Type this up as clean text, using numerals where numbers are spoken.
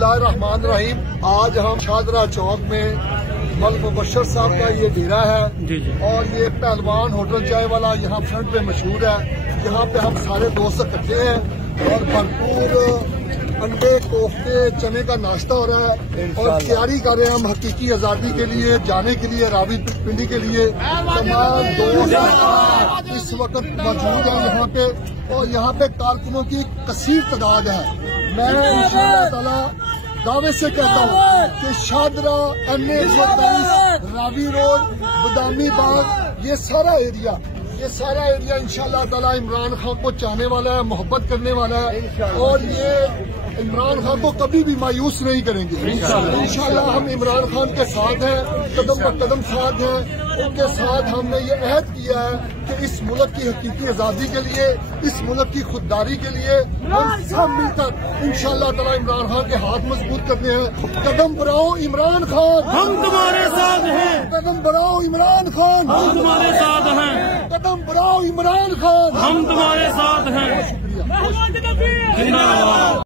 الرحمن الرحیم، آج ہم شادرہ چوک میں ملک مبشر صاحب کا یہ ڈیرا ہے اور یہ پہلوان ہوٹل چائے والا یہاں فرنٹ پہ مشہور ہے۔ یہاں پہ ہم سارے دوست اکٹھے ہیں اور بھرپور انڈے، کوفتے، چنے کا ناشتہ ہو رہا ہے اور تیاری کر رہے ہیں ہم حقیقی آزادی کے لیے، جانے کے لیے راوی پنڈی کے لیے۔ تمام دوست اس وقت موجود ہیں یہاں پہ اور یہاں پہ کارکنوں کی کثیر تعداد ہے۔ میں انشاءاللہ تعالی دعوے سے کہتا ہوں کہ شادرہ، NA-122، راوی روڈ، بادامی باغ، یہ سارا ایریا انشاءاللہ تعالی عمران خان کو چاہنے والا ہے، محبت کرنے والا ہے اور یہ عمران خان کو کبھی بھی مایوس نہیں کریں گے۔ انشاءاللہ ہم عمران خان کے ساتھ ہیں، قدم بہ قدم ساتھ ہیں۔ ان کے ساتھ ہم نے یہ عہد کیا ہے کہ اس ملک کی حقیقی آزادی کے لیے، اس ملک کی خودداری کے لیے ہم سب مل کر انشاءاللہ تعالی عمران خان کے ہاتھ مضبوط کرنے ہیں۔ قدم بڑھاؤ عمران خان، ہم تمہارے ساتھ ہیں۔ قدم بڑھاؤ عمران خان، ہم تمہارے ساتھ ہیں۔ قدم بڑھاؤ عمران خان، ہم تمہارے ساتھ ہیں۔ شکریہ۔ زندہ باد۔